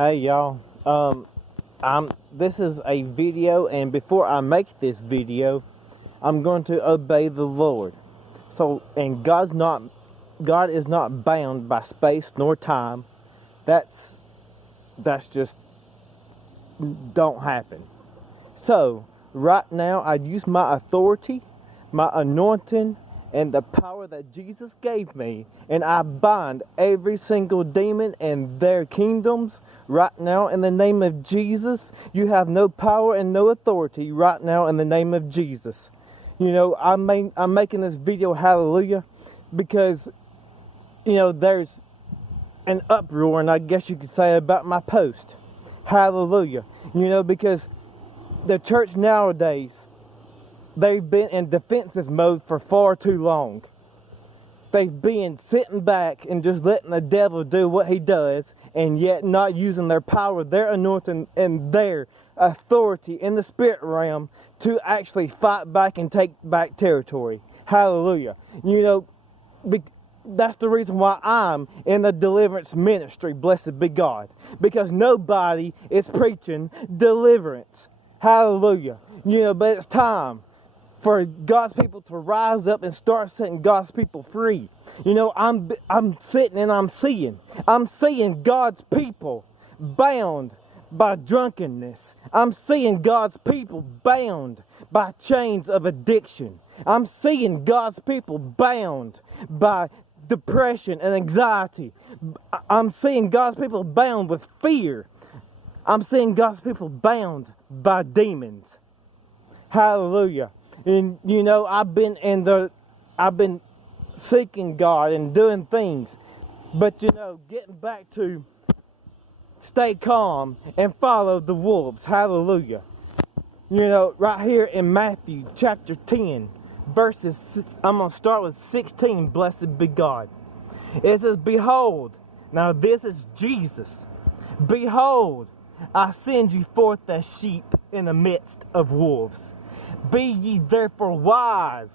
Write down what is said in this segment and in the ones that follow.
Hey y'all, this is a video, and before I make this video, I'm going to obey the Lord. And God is not bound by space nor time. That's just don't happen. So right now, I use my authority, my anointing, and the power that Jesus gave me, and I bind every single demon and their kingdoms right now in the name of Jesus. You have no power and no authority right now in the name of Jesus. You know, I'm making this video, hallelujah, because, you know, there's an uproar, and I guess you could say, about my post. Hallelujah. You know, because the church nowadays, they've been in defensive mode for far too long. They've been sitting back and just letting the devil do what he does, and yet not using their power, their anointing, and their authority in the spirit realm to actually fight back and take back territory. Hallelujah. You know, that's the reason why I'm in the deliverance ministry, blessed be God. Because nobody is preaching deliverance. Hallelujah. You know, but it's time for God's people to rise up and start setting God's people free. You know, I'm sitting and I'm seeing God's people bound by drunkenness. I'm seeing God's people bound by chains of addiction. I'm seeing God's people bound by depression and anxiety. I'm seeing God's people bound with fear. I'm seeing God's people bound by demons. Hallelujah. And you know, I've been seeking God and doing things, but you know, getting back to stay calm and follow the wolves. Hallelujah. You know, right here in Matthew chapter 10, verses, I'm going to start with 16, blessed be God. It says, behold, now this is Jesus. Behold, I send you forth as sheep in the midst of wolves. Be ye therefore wise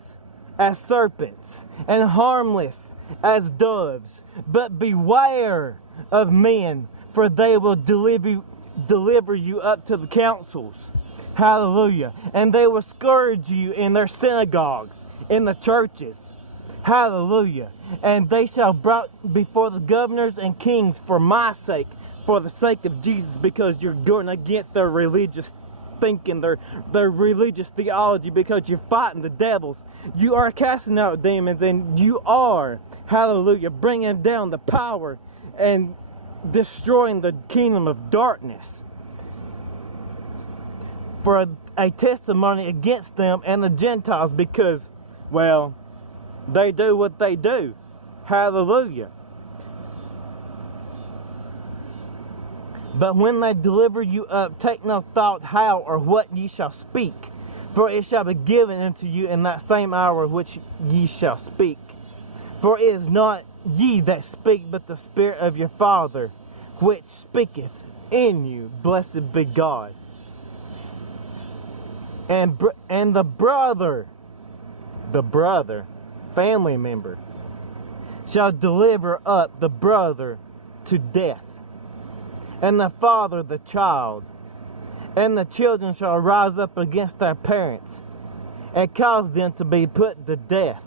as serpents, and harmless as doves. But beware of men, for they will deliver you up to the councils. Hallelujah. And they will scourge you in their synagogues, in the churches. Hallelujah. And they shall be brought before the governors and kings for my sake, for the sake of Jesus, because you're going against their religious thinking, their religious theology, because you're fighting the devils. You are casting out demons, and you are, hallelujah, bringing down the power and destroying the kingdom of darkness for a testimony against them and the Gentiles, because, well, they do what they do. Hallelujah. But when they deliver you up, take no thought how or what ye shall speak, for it shall be given unto you in that same hour which ye shall speak. For it is not ye that speak, but the Spirit of your Father, which speaketh in you. Blessed be God. And the brother, family member, shall deliver up the brother to death, and the father the child, and the children shall rise up against their parents, and cause them to be put to death.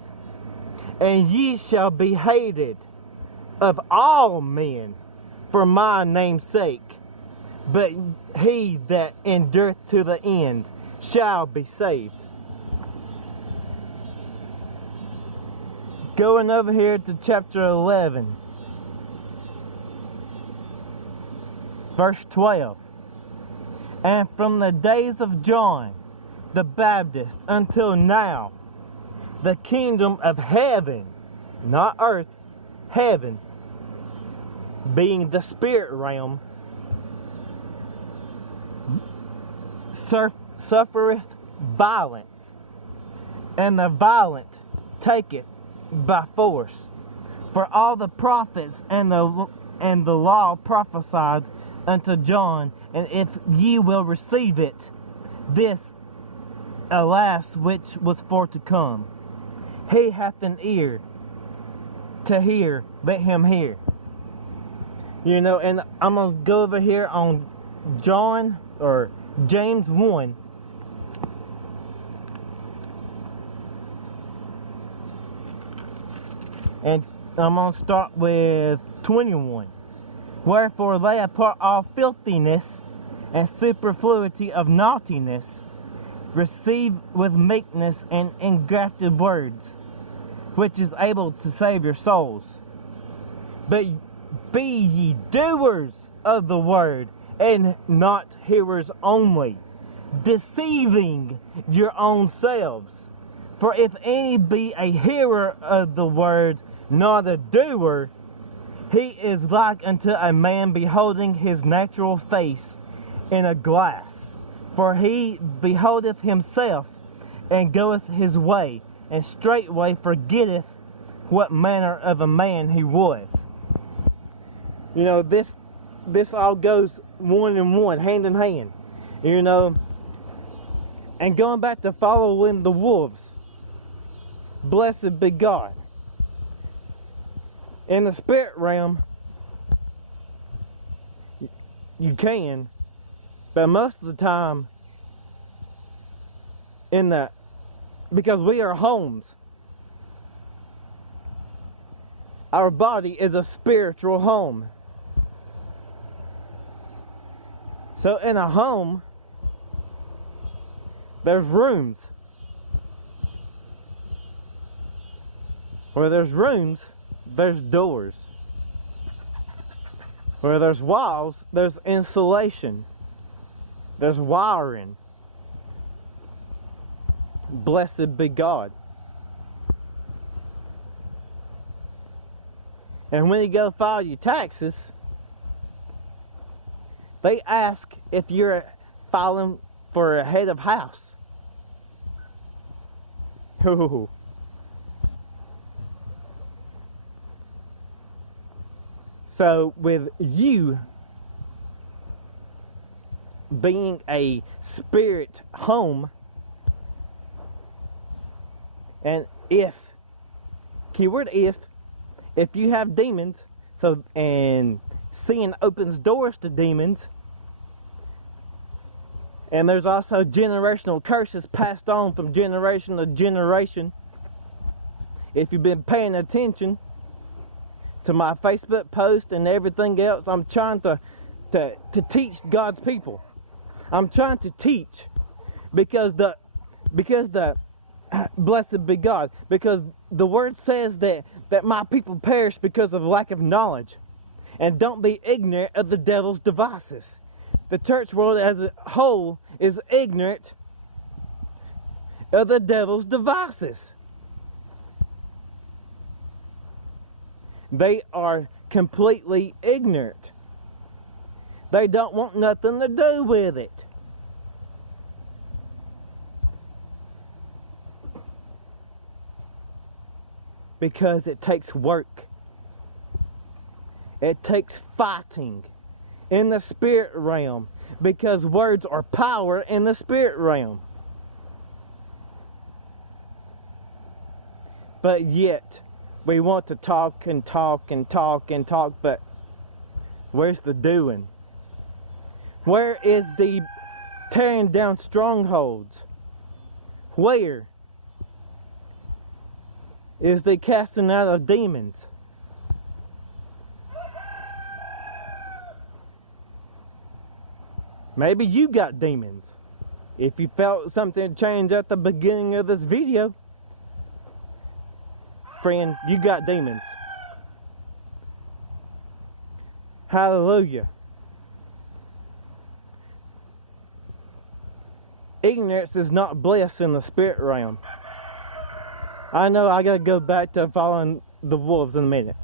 And ye shall be hated of all men for my name's sake, but he that endureth to the end shall be saved. Going over here to chapter 11, verse 12. And from the days of John the Baptist until now, the kingdom of heaven, not earth, heaven, being the spirit realm, suffereth violence, and the violent take it by force. For all the prophets and the law prophesied unto John, and if ye will receive it, this, alas, which was for to come. He hath an ear to hear, let him hear. You know, and I'm going to go over here on John or James 1. And I'm going to start with 21. Wherefore lay apart all filthiness and superfluity of naughtiness, receive with meekness and engrafted words, which is able to save your souls. But be ye doers of the word, and not hearers only, deceiving your own selves. For if any be a hearer of the word, not a doer, he is like unto a man beholding his natural face in a glass. For he beholdeth himself, and goeth his way, and straightway forgetteth what manner of a man he was. You know, this all goes one in one, hand in hand. You know, and going back to following the wolves, blessed be God. In the spirit realm, you can, but most of the time, because we are homes, our body is a spiritual home. So in a home, there's rooms. Where there's rooms, there's doors. Where there's walls, there's insulation. There's wiring. Blessed be God. And when you go file your taxes, they ask if you're filing for a head of house. Ooh. So with you being a spirit home, and keyword if you have demons, and sin opens doors to demons, and there's also generational curses passed on from generation to generation. If you've been paying attention to my Facebook post and everything else, I'm trying to teach God's people. I'm trying to teach because the blessed be God, because the word says that my people perish because of lack of knowledge. And don't be ignorant of the devil's devices. The church world as a whole is ignorant of the devil's devices. They are completely ignorant. They don't want nothing to do with it. Because it takes work. It takes fighting in the spirit realm. Because words are power in the spirit realm. But yet, we want to talk and talk and talk and talk, but where's the doing? Where is the tearing down strongholds? Where is the casting out of demons? Maybe you got demons. If you felt something change at the beginning of this video, friend, you got demons. Hallelujah. Ignorance is not bliss in the spirit realm. I know I gotta go back to following the wolves in a minute.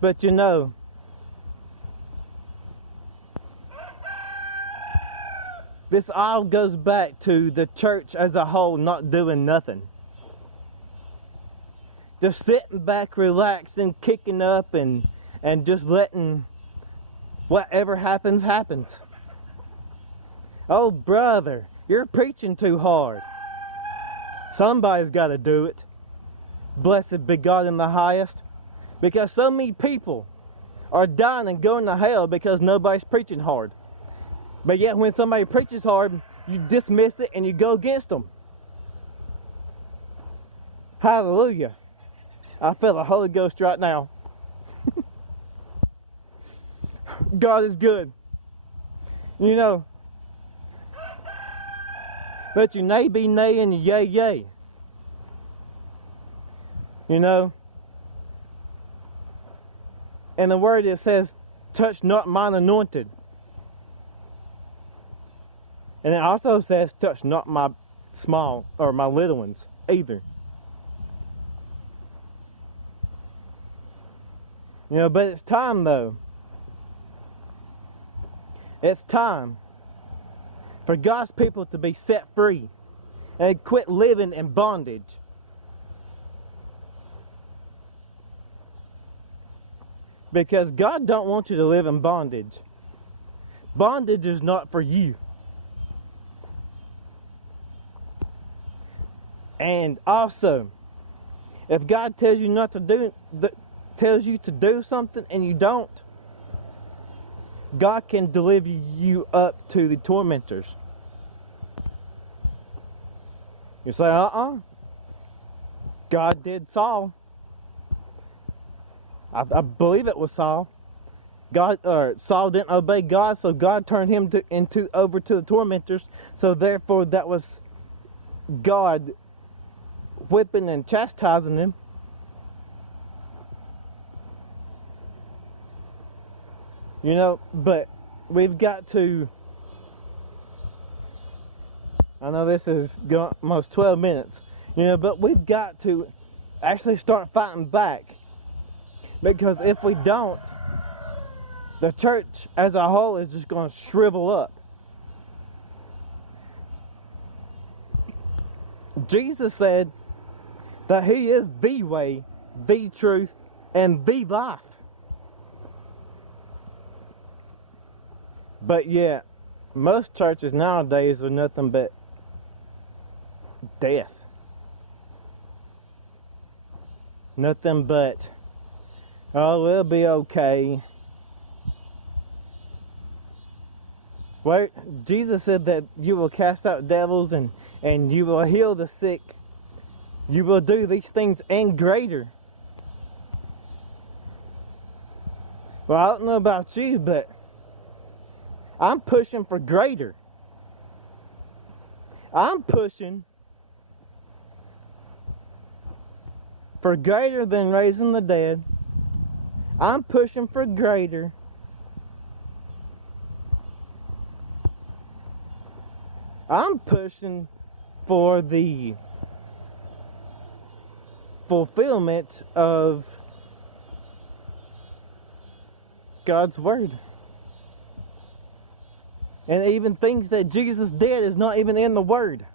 But you know, this all goes back to the church as a whole not doing nothing. Just sitting back, relaxing, kicking up, and just letting whatever happens, happens. Oh, brother, you're preaching too hard. Somebody's got to do it. Blessed be God in the highest. Because so many people are dying and going to hell because nobody's preaching hard. But yet when somebody preaches hard, you dismiss it and you go against them. Hallelujah. I feel the Holy Ghost right now. God is good. You know. But you nay be nay and you yea yea. You know. And the word it says, touch not mine anointed. And it also says, touch not my small or my little ones either. You know, but it's time though. It's time for God's people to be set free and quit living in bondage. Because God don't want you to live in bondage. Bondage is not for you. And also, if God tells you not to do, tells you to do something and you don't, God can deliver you up to the tormentors. You say, God did Saul. I believe it was Saul. Saul didn't obey God, so God turned him over to the tormentors. So therefore, that was God whipping and chastising him. You know, but we've got to. I know this is almost 12 minutes. You know, but we've got to actually start fighting back. Because if we don't, the church as a whole is just going to shrivel up. Jesus said that He is the way, the truth, and the life. But yet, most churches nowadays are nothing but death. Nothing but, oh, we'll be okay. Well, Jesus said that you will cast out devils and you will heal the sick. You will do these things and greater. Well, I don't know about you, but I'm pushing for greater. I'm pushing for greater than raising the dead. I'm pushing for greater. I'm pushing for the fulfillment of God's word. And even things that Jesus did is not even in the word.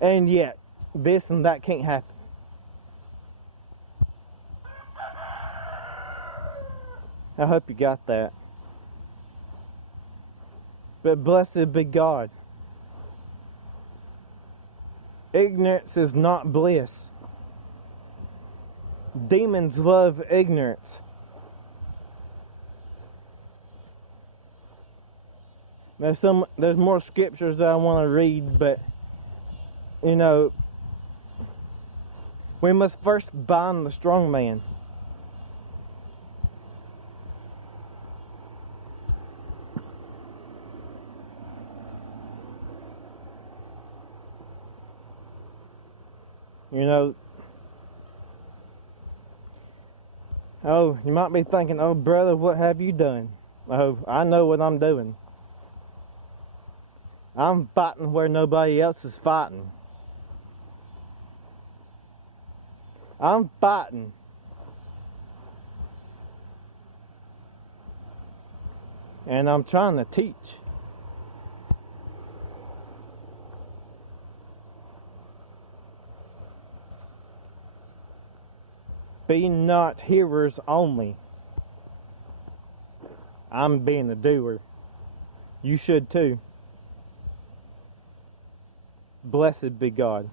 And yet, this and that can't happen. I hope you got that. But blessed be God. Ignorance is not bliss. Demons love ignorance. There's more scriptures that I want to read, but you know, we must first bind the strong man. You know, oh, you might be thinking, oh brother, what have you done? Oh, I know what I'm doing. I'm fighting where nobody else is fighting. I'm fighting. And I'm trying to teach. Be not hearers only. I'm being a doer. You should too. Blessed be God.